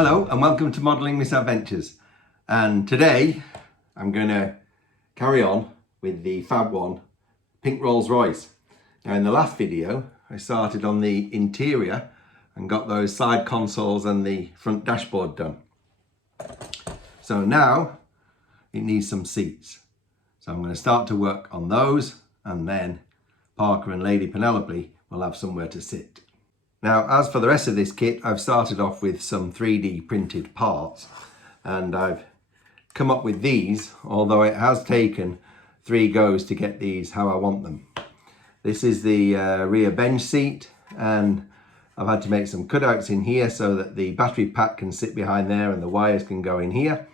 Hello and welcome to Modelling Misadventures, and today I'm going to carry on with the Fab 1 pink Rolls Royce. Now in the last video I started on the interior and got those side consoles and the front dashboard done. So now it needs some seats. So I'm going to start to work on those, and then Parker and Lady Penelope will have somewhere to sit. Now, as for the rest of this kit, I've started off with some 3D printed parts, and I've come up with these, although it has taken 3 goes to get these how I want them. This is the rear bench seat, and I've had to make some cutouts in here so that the battery pack can sit behind there and the wires can go in here.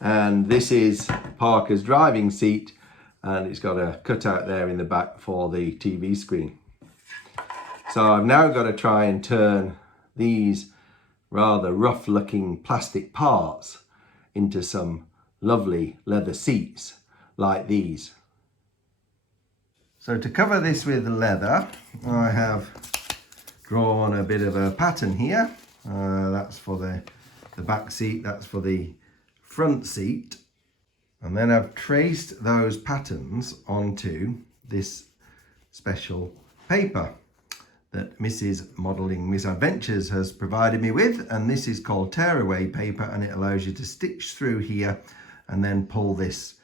And this is Parker's driving seat, and it's got a cutout there in the back for the TV screen. So I've now got to try and turn these rather rough looking plastic parts into some lovely leather seats like these. So to cover this with leather, I have drawn a bit of a pattern here. That's for the back seat, that's for the front seat. And then I've traced those patterns onto this special paper that Mrs. Modelling Misadventures has provided me with, and this is called tearaway paper, and it allows you to stitch through here and then pull this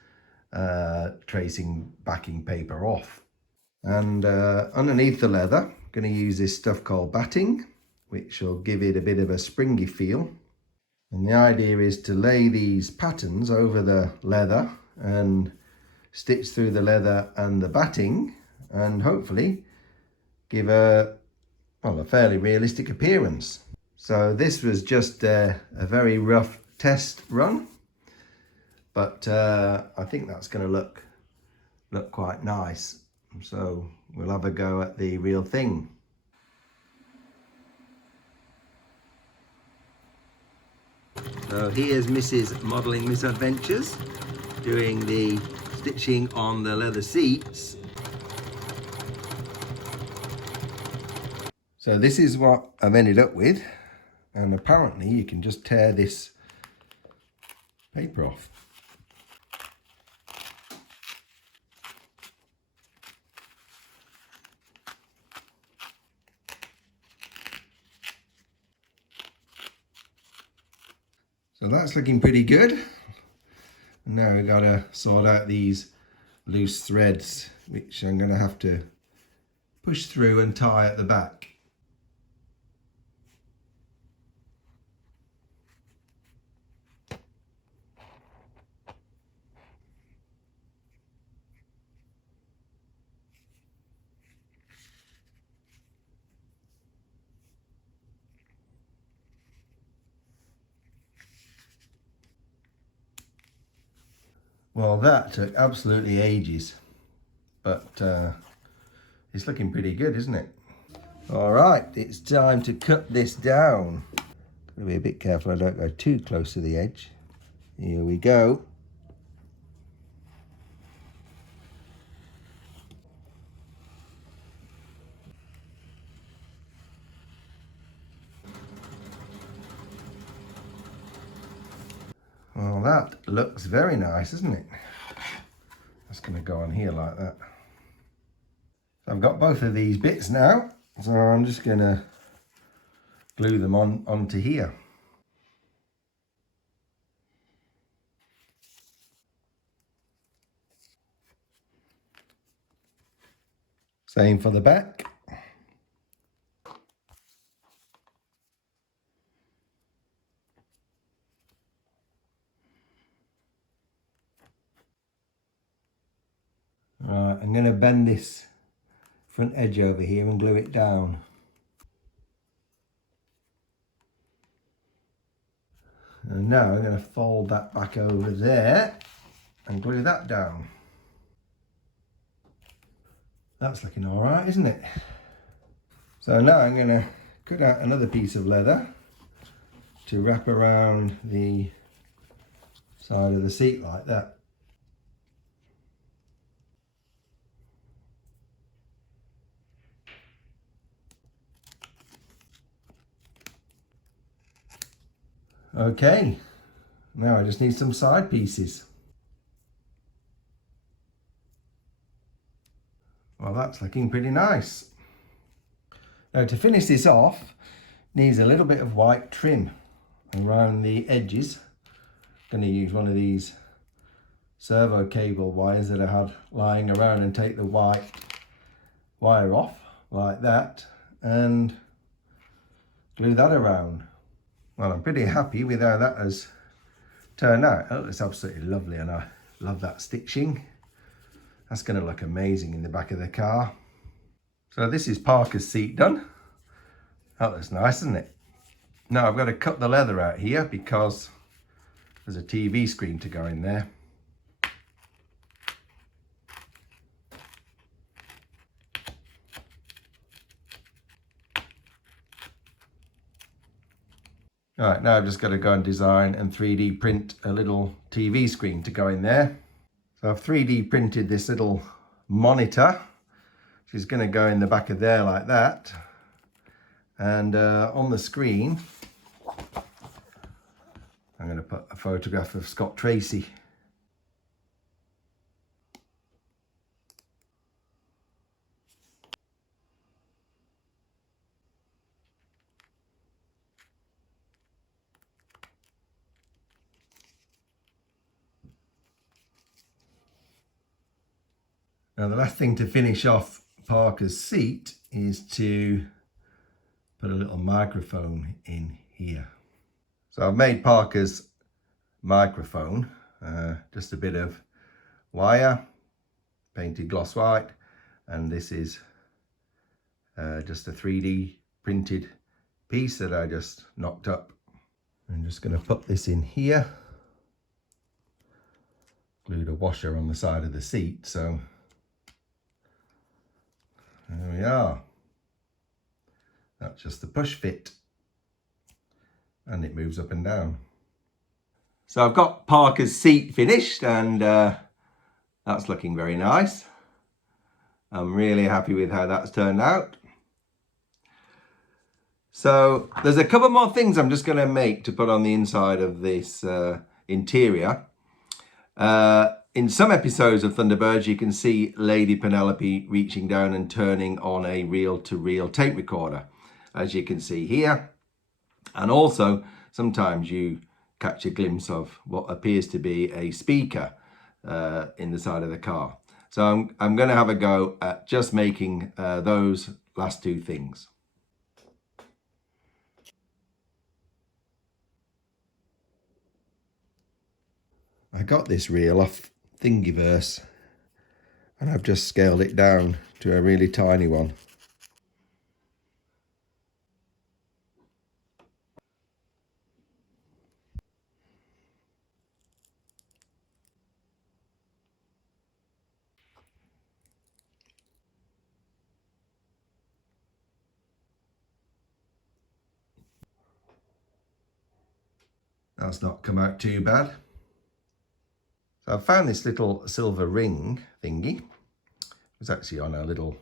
tracing backing paper off. And underneath the leather, I'm going to use this stuff called batting, which will give it a bit of a springy feel. And the idea is to lay these patterns over the leather and stitch through the leather and the batting, and hopefully give a fairly realistic appearance. So this was just a very rough test run, but I think that's going to look quite nice. So we'll have a go at the real thing. So here's Mrs. Modelling Misadventures doing the stitching on the leather seats. So this is what I've ended up with, and apparently you can just tear this paper off. So that's looking pretty good. And now we've got to sort out these loose threads, which I'm going to have to push through and tie at the back. Well, that took absolutely ages, but it's looking pretty good, isn't it? All right, it's time to cut this down. Gotta be a bit careful I don't go too close to the edge. Here we go. Well, that looks very nice, isn't it? That's going to go on here like that. So I've got both of these bits now, so I'm just going to glue them onto here. Same for the back. Right, I'm going to bend this front edge over here and glue it down. And now I'm going to fold that back over there and glue that down. That's looking all right, isn't it? So now I'm going to cut out another piece of leather to wrap around the side of the seat like that. Okay, now I just need some side pieces. Well, that's looking pretty nice. Now to finish this off, needs a little bit of white trim around the edges. I'm going to use one of these servo cable wires that I had lying around and take the white wire off like that and glue that around. Well, I'm pretty happy with how that has turned out. Oh, it's absolutely lovely, and I love that stitching. That's going to look amazing in the back of the car. So this is Parker's seat done. That looks nice, isn't it? Now I've got to cut the leather out here because there's a TV screen to go in there. All right, now I've just got to go and design and 3D print a little TV screen to go in there. So I've 3D printed this little monitor. She's going to go in the back of there like that. And on the screen, I'm going to put a photograph of Scott Tracy. Now the last thing to finish off Parker's seat is to put a little microphone in here. So I've made Parker's microphone, just a bit of wire, painted gloss white, and this is just a 3D printed piece that I just knocked up. I'm just going to put this in here. Glued a washer on the side of the seat, so there we are. That's just the push fit, and it moves up and down. So I've got Parker's seat finished, and that's looking very nice. I'm really happy with how that's turned out. So there's a couple more things I'm just going to make to put on the inside of this interior. In some episodes of Thunderbirds, you can see Lady Penelope reaching down and turning on a reel-to-reel tape recorder, as you can see here. And also, sometimes you catch a glimpse of what appears to be a speaker in the side of the car. So I'm going to have a go at just making those last two things. I got this reel off Thingiverse, and I've just scaled it down to a really tiny one. That's not come out too bad. So I found this little silver ring thingy. It was actually on a little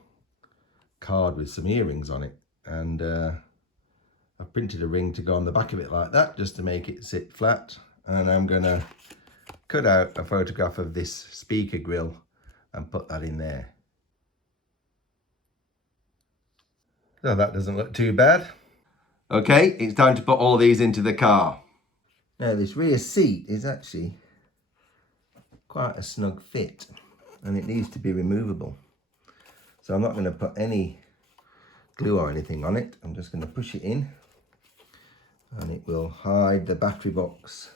card with some earrings on it, and I've printed a ring to go on the back of it like that, just to make it sit flat. And I'm going to cut out a photograph of this speaker grill and put that in there. So that doesn't look too bad. Okay, it's time to put all these into the car. Now this rear seat is actually quite a snug fit, and it needs to be removable. So I'm not going to put any glue or anything on it. I'm just going to push it in, and it will hide the battery box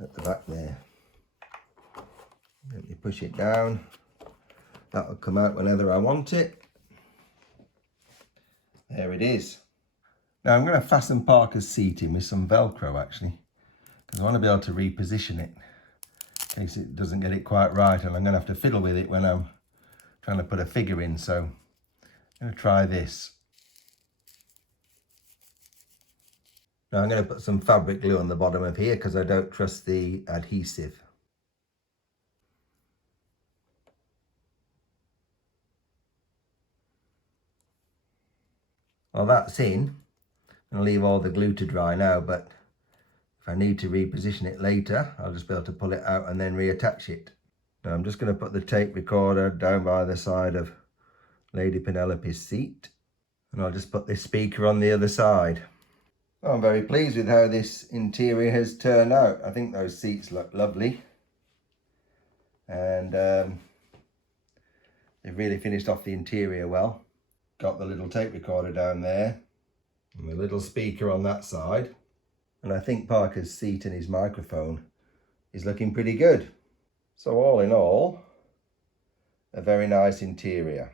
at the back there. Let me push it down. That will come out whenever I want it. There it is. Now I'm going to fasten Parker's seat in with some Velcro, actually, because I want to be able to reposition it in case it doesn't get it quite right, and I'm going to have to fiddle with it when I'm trying to put a figure in. So I'm going to try this. Now I'm going to put some fabric glue on the bottom of here because I don't trust the adhesive. Well, that's in. I'll leave all the glue to dry now, but If I need to reposition it later, I'll just be able to pull it out and then reattach it. Now I'm just going to put the tape recorder down by the side of Lady Penelope's seat, and I'll just put this speaker on the other side. I'm very pleased with how this interior has turned out. I think those seats look lovely, and they've really finished off the interior well. Got the little tape recorder down there and the little speaker on that side, and I think Parker's seat and his microphone is looking pretty good. So all in all, a very nice interior.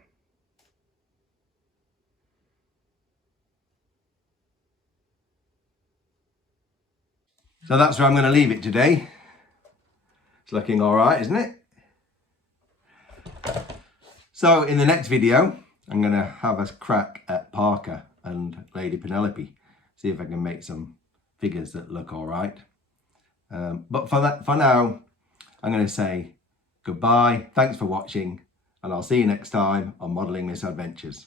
So that's where I'm going to leave it today. It's looking all right, isn't it? So in the next video, I'm going to have a crack at Parker and Lady Penelope. See if I can make some figures that look all right. But for now, I'm going to say goodbye. Thanks for watching, and I'll see you next time on Modelling Misadventures.